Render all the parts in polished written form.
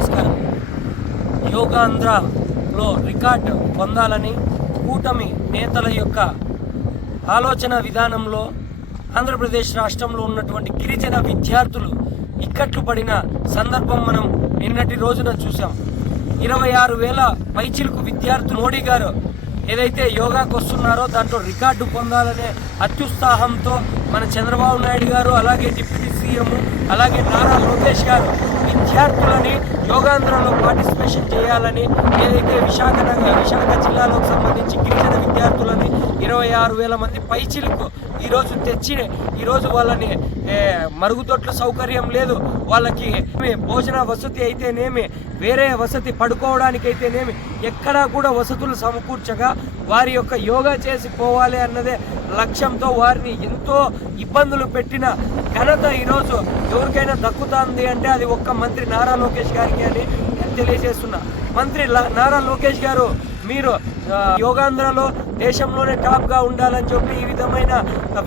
నమస్కారం. యోగాంధ్రలో రికార్డు పొందాలని కూటమి నేతల యొక్క ఆలోచన విధానంలో ఆంధ్రప్రదేశ్ రాష్ట్రంలో ఉన్నటువంటి గిరిజన విద్యార్థులు ఇక్కట్లు పడిన సందర్భం మనం నిన్నటి రోజున చూసాం. 26,000 పైచిలుకు విద్యార్థులు మోడీ గారు ఏదైతే యోగాకు వస్తున్నారో దాంట్లో రికార్డు పొందాలనే అత్యుత్సాహంతో మన చంద్రబాబు నాయుడు గారు, అలాగే డిప్యూటీ సీఎం, అలాగే నారా లోకేష్ గారు విద్యార్థులని యోగాంధ్రలో పార్టిసిపేషన్ చేయాలని ఏదైతే విశాఖ జిల్లాలోకి సంబంధించి గిరిజన విద్యార్థులని 26,000 మంది పైచిలుకు ఈరోజు వాళ్ళని మరుగుదొడ్ల సౌకర్యం లేదు, వాళ్ళకి భోజన వసతి అయితేనేమి, వేరే వసతి పడుకోవడానికి అయితేనేమి ఎక్కడా కూడా వసతులు సమకూర్చగా వారి యొక్క యోగా చేసి పోవాలి అన్నదే లక్ష్యంతో వారిని ఎంతో ఇబ్బందులు పెట్టిన ఘనత ఈరోజు ఎవరికైనా దక్కుతుంది అంటే అది ఒక్క మంత్రి నారా లోకేష్ గారికి అని తెలియజేస్తున్నా. మంత్రి నారా లోకేష్ గారు, మీరు యోగాంధ్రలో దేశంలోనే టాప్గా ఉండాలని చెప్పి ఈ విధమైన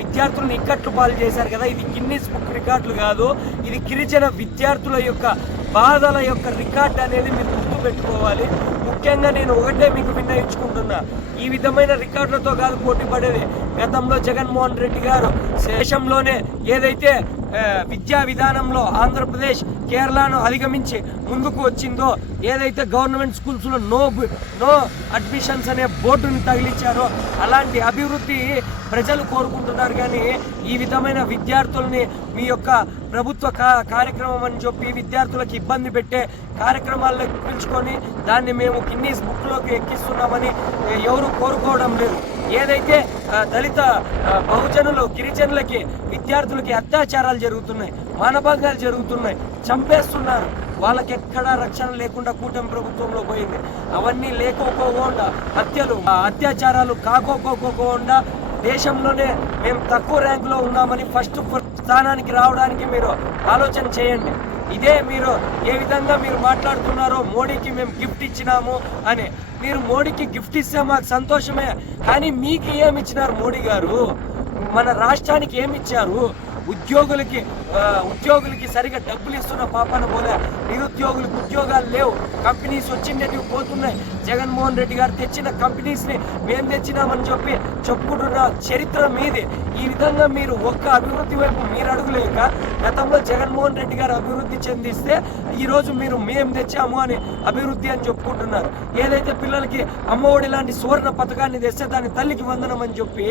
విద్యార్థులను ఇక్కట్లు పాలు చేశారు కదా. ఇది గిన్నిస్ బుక్ రికార్డులు కాదు, ఇది గిరిజన విద్యార్థుల యొక్క బాధల యొక్క రికార్డ్ అనేది మీరు గుర్తుపెట్టుకోవాలి. ముఖ్యంగా నేను ఒకటే మీకు విన్నయించుకుంటున్నా, ఈ విధమైన రికార్డులతో కాదు పోటీ పడేది. గతంలో జగన్మోహన్ రెడ్డి గారు దేశంలోనే ఏదైతే విద్యా విధానంలో ఆంధ్రప్రదేశ్ కేరళను అధిగమించి ముందుకు వచ్చిందో, ఏదైతే గవర్నమెంట్ స్కూల్స్లో నో అడ్మిషన్స్ అనే బోర్డుని తగిలించారో అలాంటి అభివృద్ధి ప్రజలు కోరుకుంటున్నారు. కానీ ఈ విధమైన విద్యార్థుల్ని మీ యొక్క ప్రభుత్వ కార్యక్రమం అని చెప్పి విద్యార్థులకు ఇబ్బంది పెట్టే కార్యక్రమాల్లో పిలుచుకొని దాన్ని మేము గిన్నీస్ బుక్లోకి ఎక్కిస్తున్నామని ఎవరు కోరుకోవడం లేదు. ఏదైతే దళిత బహుజనులు గిరిజనులకి విద్యార్థులకి అత్యాచారాలు జరుగుతున్నాయి, మానభంగాలు జరుగుతున్నాయి, చంపేస్తున్నారు, వాళ్ళకి ఎక్కడా రక్షణ లేకుండా కూటమి ప్రభుత్వంలో పోయింది. అవన్నీ లేకోకుండా అత్యాచారాలు కాకోకోకుండా దేశంలోనే మేము తక్కువ ర్యాంకులో ఉన్నామని ఫస్ట్ స్థానానికి రావడానికి మీరు ఆలోచన చేయండి. ఇదే మీరు ఏ విధంగా మీరు మాట్లాడుతున్నారో, మోడీకి మేము గిఫ్ట్ ఇచ్చినాము అని. మీరు మోడీకి గిఫ్ట్ ఇస్తే మాకు సంతోషమే, కానీ మీకు ఏమి ఇచ్చినారు మోడీ గారు? మన రాష్ట్రానికి ఏమి ఇచ్చారు? ఉద్యోగులకి సరిగా డబ్బులు ఇస్తున్న పాపాన పోలే, నిరుద్యోగులకు ఉద్యోగాలు లేవు, కంపెనీస్ వచ్చినవి పోతున్నాయి. జగన్మోహన్ రెడ్డి గారు తెచ్చిన కంపెనీస్ని మేము తెచ్చినామని చెప్పి చెప్పుకుంటున్న చరిత్ర మీది. ఈ విధంగా మీరు ఒక్క అభివృద్ధి వైపు మీరు అడుగులేక, గతంలో జగన్మోహన్ రెడ్డి గారు అభివృద్ధి చెందిస్తే ఈరోజు మీరు మేము తెచ్చాము అని అభివృద్ధి అని చెప్పుకుంటున్నారు. ఏదైతే పిల్లలకి అమ్మఒడి లాంటి సువర్ణ పథకాన్ని తెస్తే దాని తల్లికి వందనం అని చెప్పి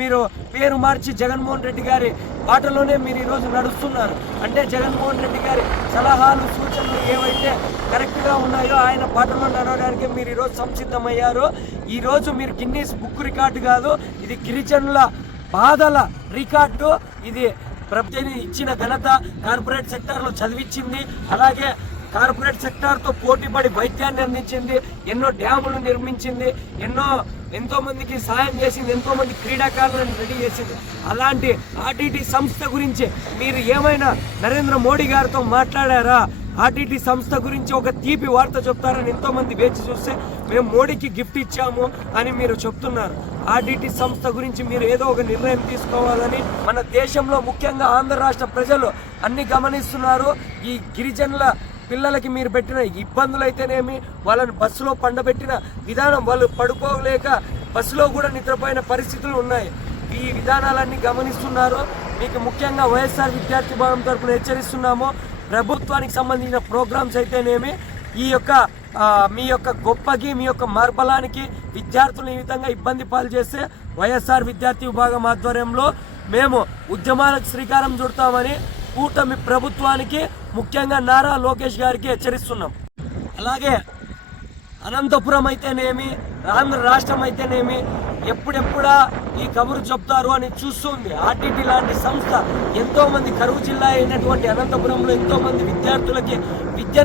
మీరు పేరు మార్చి జగన్మోహన్ రెడ్డి గారి బాటలోనే మీరు ఈరోజు నడుస్తున్నారు. అంటే జగన్మోహన్ రెడ్డి గారి సలహాలు సూచనలు ఏవైతే కరెక్ట్గా ఉన్నాయో ఆయన బాటలో నడవడానికి మీరు ఈరోజు సంసిద్ధమయ్యారు. ఈరోజు మీరు గిన్నీస్ బుక్ రికార్డు కాదు, ఇది గిరిజనుల బాధల రికార్డు. ఇది ప్రభుత్వం ఇచ్చిన ఘనత కార్పొరేట్ సెక్టార్లో చదివించింది, అలాగే కార్పొరేట్ సెక్టార్తో పోటీపడి వైద్యాన్ని అందించింది, ఎన్నో డ్యాములు నిర్మించింది, ఎంతో మందికి సాయం చేసింది, ఎంతో మంది క్రీడాకారులను రెడీ చేసింది. అలాంటి ఆర్టీటీ సంస్థ గురించి మీరు ఏమైనా నరేంద్ర మోడీ గారితో మాట్లాడారా? ఆర్టీటీ సంస్థ గురించి ఒక తీపి వార్త చెప్తారని ఎంతో మంది వేచి చూస్తే మేము మోడీకి గిఫ్ట్ ఇచ్చాము అని మీరు చెప్తున్నారు. ఆర్టీటీ సంస్థ గురించి మీరు ఏదో ఒక నిర్ణయం తీసుకోవాలని మన దేశంలో ముఖ్యంగా ఆంధ్ర రాష్ట్ర ప్రజలు అన్ని గమనిస్తున్నారు. ఈ గిరిజనుల పిల్లలకి మీరు పెట్టిన ఇబ్బందులు అయితేనేమి, వాళ్ళని బస్సులో పండబెట్టిన విధానం, వాళ్ళు పడుకోలేక బస్సులో కూడా నిద్రపోయిన పరిస్థితులు ఉన్నాయి. ఈ విధానాలన్నీ గమనిస్తున్నారు. మీకు ముఖ్యంగా వైఎస్ఆర్ విద్యార్థి భవనం తరఫున హెచ్చరిస్తున్నాము, ప్రభుత్వానికి సంబంధించిన ప్రోగ్రామ్స్ అయితేనేమి మీ యొక్క గొప్పకి, మీ యొక్క మార్బలానికి విద్యార్థులను ఈ విధంగా ఇబ్బంది పాలు చేస్తే వైఎస్ఆర్ విద్యార్థి విభాగం ఆధ్వర్యంలో మేము ఉద్యమాలకు శ్రీకారం చుడతామని కూటమి ప్రభుత్వానికి, ముఖ్యంగా నారా లోకేష్ గారికి హెచ్చరిస్తున్నాం. అలాగే అనంతపురం అయితేనేమి, ఆంధ్ర రాష్ట్రం అయితేనేమి ఎప్పుడెప్పుడా ఈ కబురు చెప్తారు అని చూస్తుంది. ఆర్టీటీ లాంటి సంస్థ ఎంతోమంది కరువు జిల్లా అయినటువంటి అనంతపురంలో ఎంతోమంది విద్యార్థులకి విద్యను